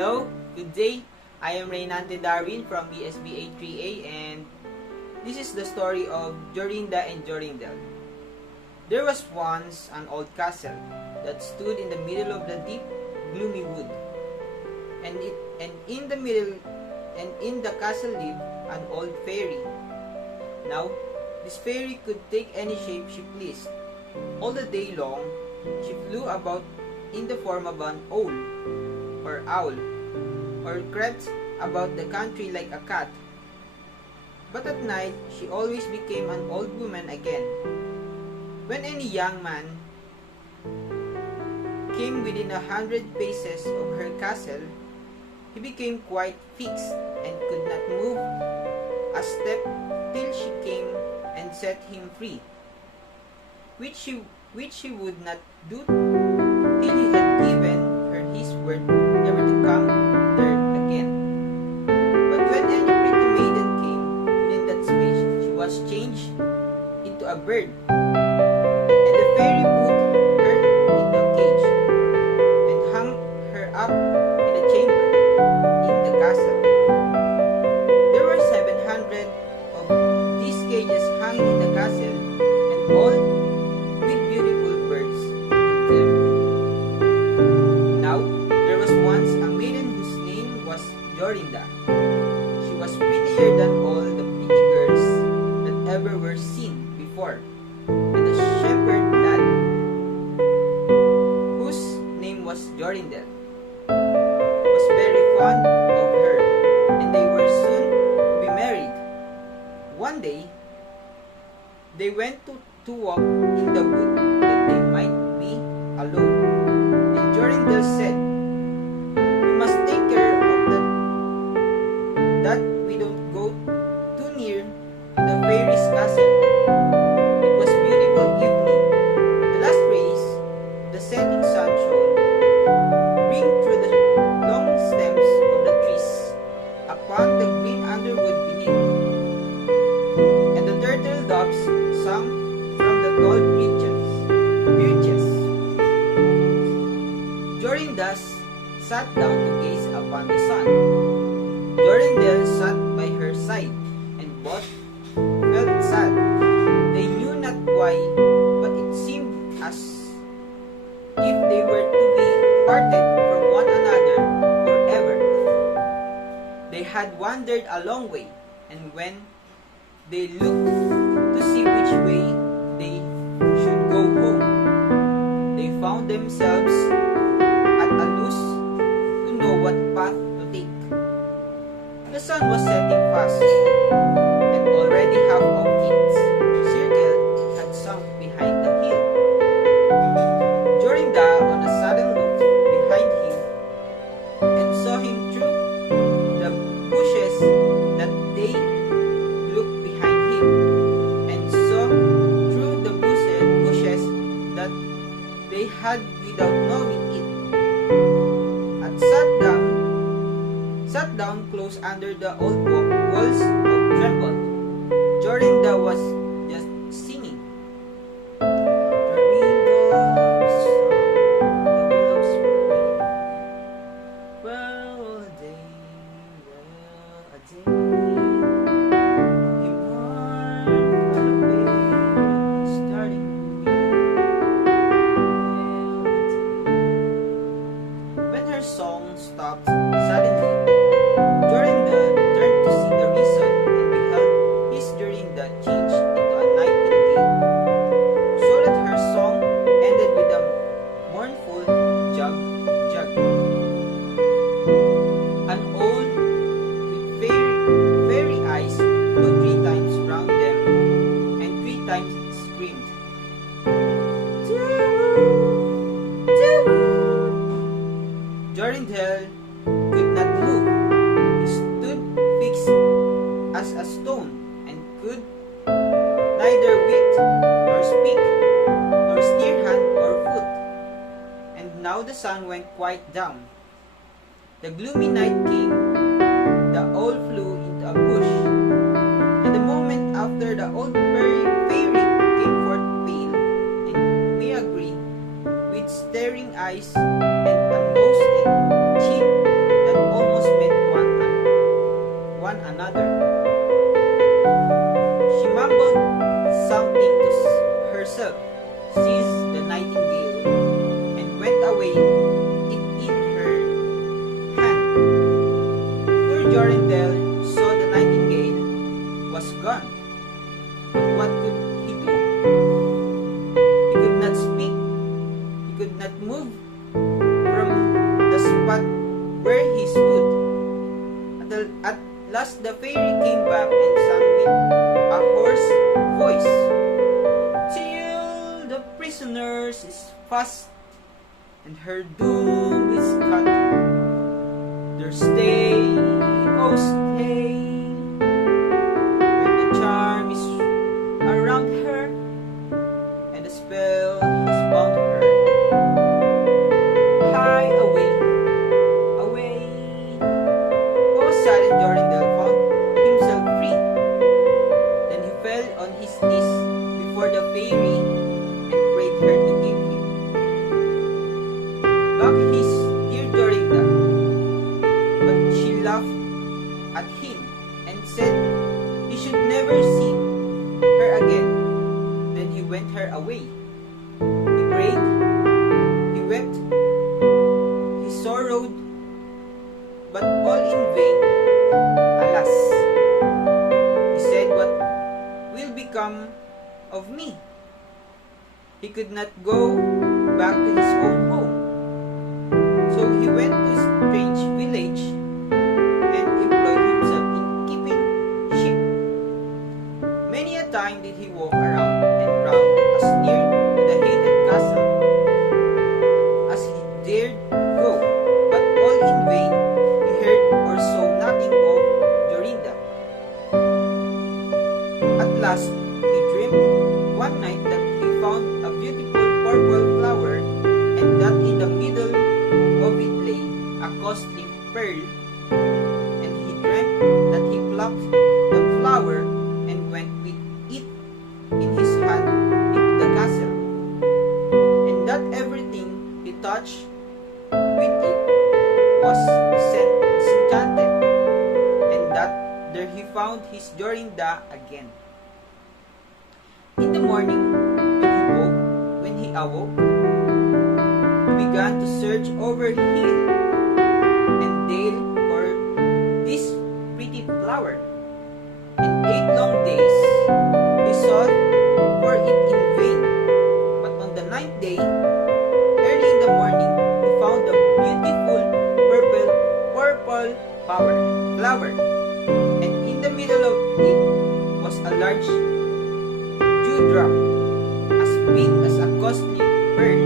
Hello, good day. I am Reynante Darwin from BSBA 3A and this is the story of Jorinda and Jorindel. There was once an old castle that stood in the middle of the deep, gloomy wood. And in the castle lived an old fairy. Now, this fairy could take any shape she pleased. All the day long, she flew about in the form of an owl, or crept about the country like a cat. But at night, she always became an old woman again. When any young man came within 100 paces of her castle, he became quite fixed and could not move a step till she came and set him free, which she would not do till he had given her his word never to come there again. But when any pretty maiden came within that space, she was changed into a bird, and the fairy put her into a cage and hung her up in a chamber in the castle. There were 700 of these cages hanging in the castle, and all with beautiful birds in them. Now there was once a maiden whose name was Jorinda. She was prettier than all the pretty girls that ever were seen before, and the shepherd lad, whose name was Jorindel, was very fond of her, and they were soon to be married. One day, they went to walk in the wood that they might be alone. And Jorindel said, "We must take care of that we don't go too near to the fairy's castle." It was beautiful evening. The last rays of the setting sun shone, ring through the long stems of the trees upon the green underwood beneath, and the turtle doves sang from the tall birches. Jorinda sat down to gaze upon the sun. Jorindel sat by her side, and both felt sad. They knew not why, but it seemed as if they were to be parted from one another forever. They had wandered a long way, and when they looked to see which way they should go home, they found themselves at a loss to know what path to take. The sun was setting fast, and already half of its circle had sunk behind the hill. Jorinda on a sudden looked behind him and saw him through the bushes that they looked behind him, and saw through the bushes that they had without knowing it, and sat down close under the old walls of tremble. Jorinda was just singing. The raindrops on the willow spring. Well a day, he mourned for the baby starting when her song stopped suddenly. Jorinda turned to see the reason and beheld his Jorinda change into a nightingale, so that her song ended with a mournful jug jug. An owl with fairy eyes flew 3 times round them, and 3 times it screamed, Jorindel could not move. He stood fixed as a stone, and could neither wit, nor speak, nor stir hand or foot. And now the sun went quite down. The gloomy night came. The owl flew into a bush, and the moment after the old fairy came forth pale, and may agree, with staring eyes and a nose and chin that Jorindel saw the nightingale was gone. But what could he do? He could not speak. He could not move from the spot where he stood. At last the fairy came back and sang with a hoarse voice, "Till the prisoners is fast, and her doom is cut. There stay, oh stay, when the charm is around her, and the spell has bound her. Hie away, away." All of a sudden Jorindel found himself free. Then he fell on his knees before the fairy and prayed her to give him back his dear Jorinda. But she laughed at him and said he should never see her again. Then he went her away. He prayed, he wept, he sorrowed, but all in vain. Alas, he said, "What will become of me?" He could not go back to his own home. So he went to a strange village and employed himself in keeping sheep. Many a time did he walk around and round as near to the hated castle as he dared go, but all in vain. He heard or saw nothing of Jorinda. At last he dreamed one night that he found a beautiful purple flower, and that in the middle of it lay a costly pearl. And he dreamt that he plucked the flower and went with it in his hand into the castle, and that everything he touched with it was disenchanted, and that there he found his Jorinda again. In the morning, when he awoke, he began to search over hill and dale for this pretty flower, and 8 long days he sought for it in vain. But on the 9th day, early in the morning, he found the beautiful purple flower, and in the middle of it was a large dewdrop, as big as a costly pearl.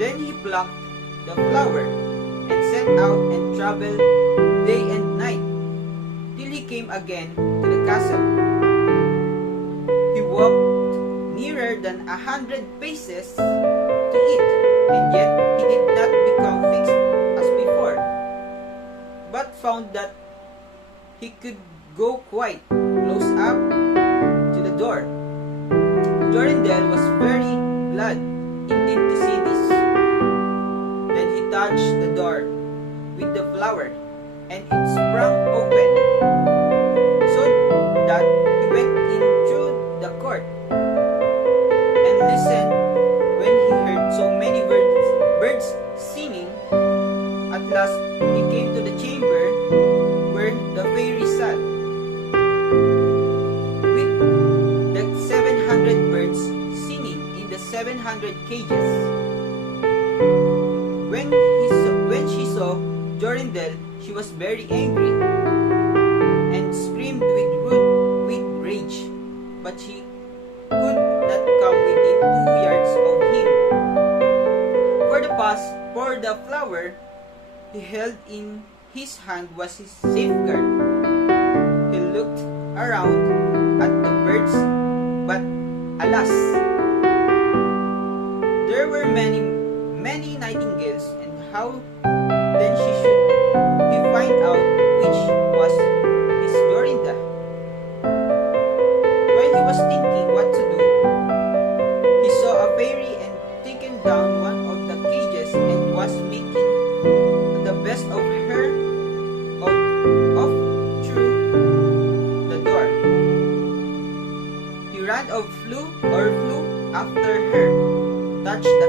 Then he plucked the flower and set out and traveled day and night till he came again to the castle. He walked nearer than 100 paces to it, and yet he did not become fixed as before, but found that he could go quite close up to the door. Jorindel was very glad indeed to see this. Then he touched the door with the flower, and it sprang open, so that he went in through the court, and listened when he heard so many birds singing. At last he came to the chamber where the fairy sat, with the 700 birds singing in the 700 cages. When she saw Jorindel, she was very angry and screamed with rage, but she could not come within 2 yards of him. For the flower he held in his hand was his safeguard. He looked around at the birds, but alas, there were many nightingales, and how then should he find out which was his Jorinda? While he was thinking what to do, he saw a fairy and taken down one of the cages and was making the best of her off through the door. He ran or flew after her, touched the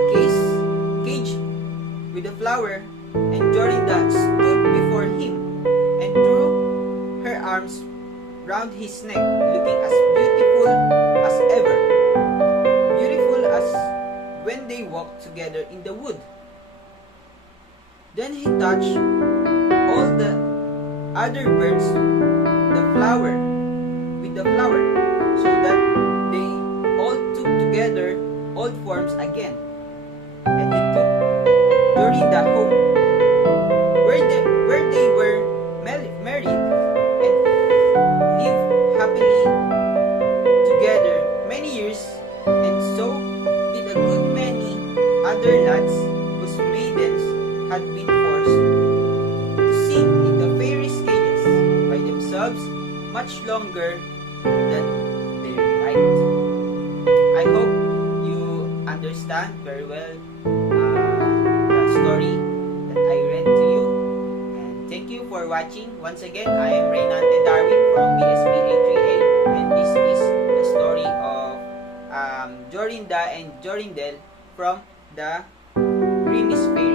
cage with the flower, and Jorinda stood before him and threw arms round his neck, looking as beautiful as ever. Beautiful as when they walked together in the wood. Then he touched all the other birds with the flower, so that they all took together old forms again. And he took Jorinda home, where they were married and lived happily together many years. And so did a good many other lads whose maidens had been forced to sing in the fairies' cages by themselves much longer than they liked. I hope you understand very well the story that I read to you. And thank you for watching. Once again, I am Reynante Darwin from BSB 838, and this is the story of Jorinda and Jorindel from the Grimm's Fairy.